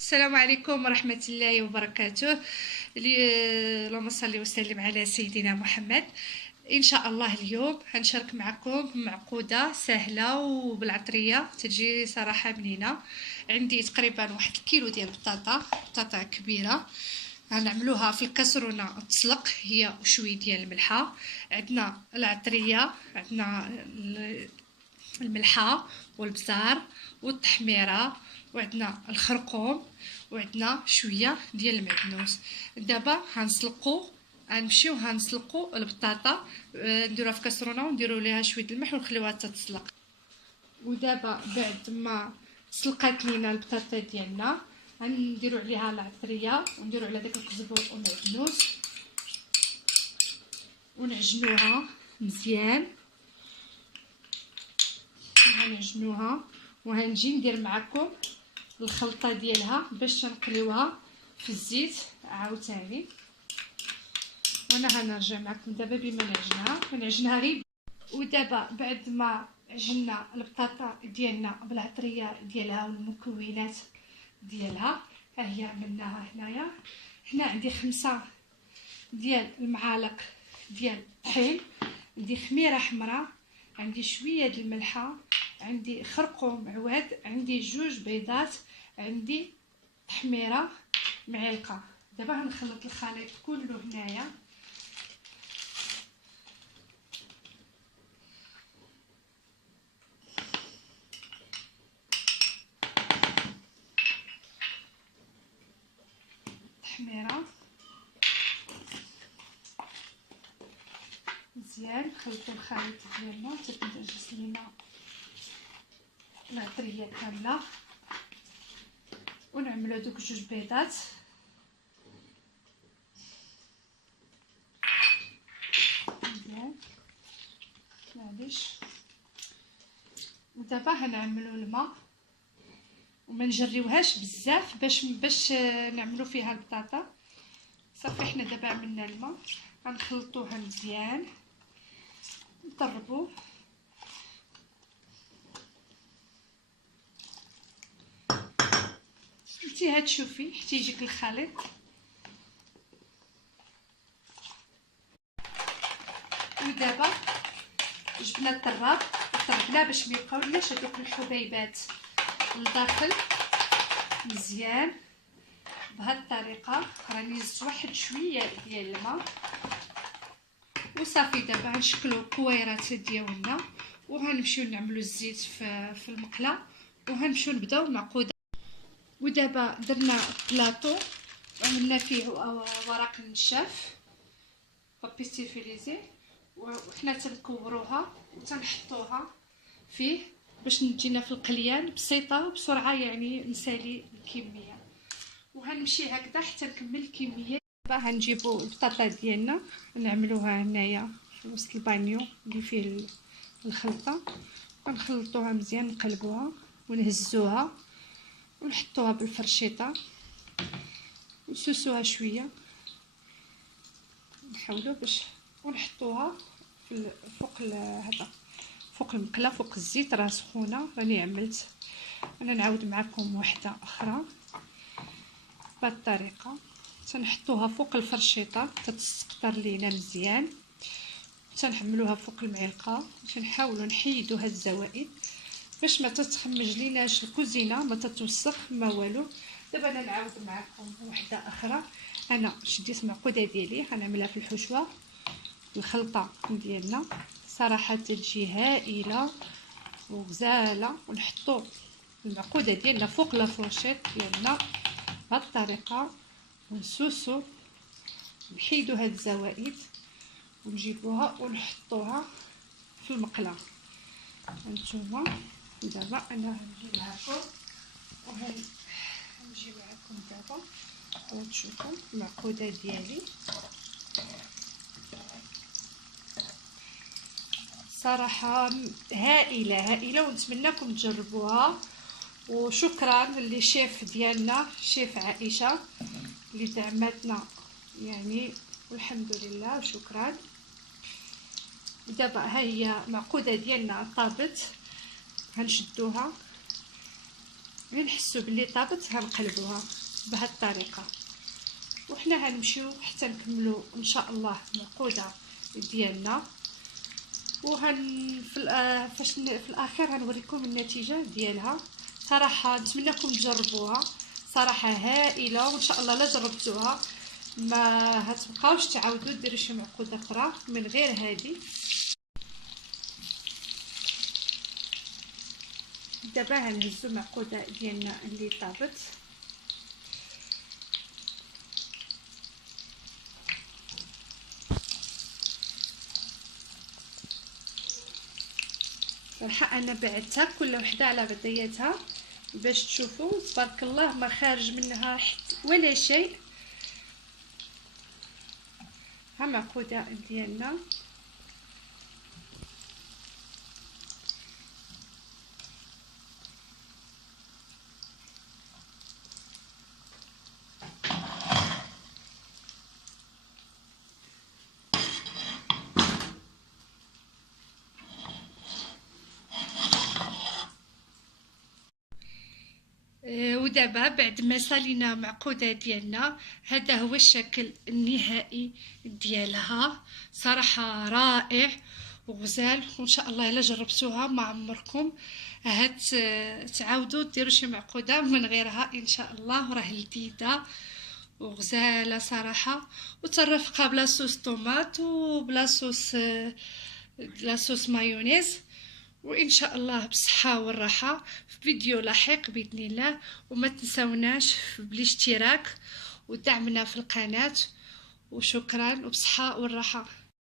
السلام عليكم ورحمة الله وبركاته. اللهم صل وسلم على سيدنا محمد. إن شاء الله اليوم هنشارك معكم معقودة سهلة وبالعطرية تجي صراحة بنينة. عندي تقريبا 1 كيلو ديال بطاطا كبيرة، هنعملوها في الكسرونة تسلق هي وشوية ديال الملحة. عندنا العطرية، عندنا الملحة والبزار والتحميرة، وعندنا الخرقوم، وعندنا شويه ديال المعدنوس. دابا غنمشيو هنسلقوا البطاطا، نديروها في كاسرونه ونديروا ليها شويه الملح ونخليوها تتسلق. ودابا بعد ما سلقات لينا البطاطا ديالنا غنديروا عليها العطريه ونديروا على داك القزبر والمعدنوس ونعجنوها مزيان. غنعجنوها وهنجي ندير معكم الخلطه ديالها باش نقليوها في الزيت عاوتاني. وانا غنرجع معكم دابا بما نعجنها غير. ودابا بعد ما عجنا البطاطا ديالنا بالعطريه ديالها والمكونات ديالها، ها هي عملناها هنايا. هنا عندي 5 ديال المعالق ديال الطحين، عندي خميره حمراء، عندي شويه د الملحه، عندي خرقوم عواد، عندي 2 بيضات، عندي تحميره معلقه. دابا غنخلط الخليط كله هنايا. تحميره مزيان، نخلطوا الخليط ديالنا حتى تنتجس لينا العطريه كامله. ونعملوا دوك 2 بيضات مزيان معليش. ودابا هنعملوا الماء وما نجريوهاش بزاف باش نعملوا فيها البطاطا. صافي حنا دابا عملنا الماء، غنخلطوها مزيان نطربوا. انتي هتشوفي حتى يجيك الخليط. ودابا جبنا الطراب وطربناه باش ما يبقاولناش هذوك الحبيبات لداخل مزيان. بهذه الطريقه راني زدت واحد شويه ديال الماء وصافي. دابا غنشكلوا الكويرات ديالنا وغنمشيو نعملوا الزيت في المقله وغنمشيو نبداو المعقوده. ودابا درنا بلاطو وعملنا فيه ورق النشاف بابي ستيفيليزي، وحنا تنكوروها وتنحطوها فيه باش تجينا في القليان بسيطه بسرعه، يعني نسالي الكميه. وغنمشي هكذا حتى نكمل الكميه. دابا غنجيبوا البطاطا ديالنا نعملوها هنايا في وسط البانيو اللي فيه الخلطه، ونخلطوها مزيان نقلبوها ونهزوها ونحطوها بالفرشيطه ونسوسوها شويه، نحاولوا باش ونحطوها فوق هذا فوق المقله فوق الزيت. راه سخونه راني عملت. انا نعاود معكم واحده اخرى بهذه الطريقه. تنحطوها فوق الفرشيطه تتسقطر لينا مزيان، تنحملوها فوق المعلقه. تنحاولوا نحيدوا هاد الزوائد باش ما تتخمج ليناش الكوزينه، ما تتوسخ ما والو. دابا انا نعاود معكم واحده اخرى. انا شديت المعقوده ديالي غنعملها في الحشوه. الخلطه ديالنا صراحه تجي هائله وغزاله. ونحطوا المعقوده ديالنا فوق لافورشيط ديالنا بهذه الطريقه ونسوسو، نحيدوا هاد الزوائد ونجيبوها ونحطوها في المقله. هانتوما دابا انا غنجي معكم وغنجي معكم دابا وتشوفوا المعقوده ديالي. صراحه هائله ونتمنىكم تجربوها. وشكرا للشيف ديالنا شيف عائشه اللي دعمتنا يعني، والحمد لله شكرا. دابا ها هي المعقوده ديالنا طابت، غنشدوها غير نحسوا بلي طابت غنقلبوها بهذه الطريقه. وحنا غنمشيو حتى نكملوا ان شاء الله المعقوده ديالنا. فاش في الاخير غنوريكم النتيجه ديالها. صراحه نتمنىكم تجربوها، صراحه هائله، وان شاء الله لا جربتوها ما هتبقاوش تعاودوا ديروا شي معقوده اخرى من غير هذه. دابا غنهزو معقوده ديالنا اللي طابت. صراحه انا بعتها كل وحده على بعضياتها باش تشوفوا تبارك الله ما خارج منها ولا شيء. ها معقوده ديالنا. ودابا بعد ما صالينا معقوده ديالنا، هذا هو الشكل النهائي ديالها. صراحه رائع وغزال، وان شاء الله الا جربتوها ما عمركم تعاودوا ديروا شي معقوده من غيرها ان شاء الله. راه لذيذه وغزاله صراحه، وترفقها بلا صوص طوماط وبلا صوص لا صوص مايونيز. وان شاء الله بالصحه والراحه في فيديو لاحق باذن الله. وما تنساوناش بالاشتراك ودعمنا في القناه، وشكرا وبصحه والراحه.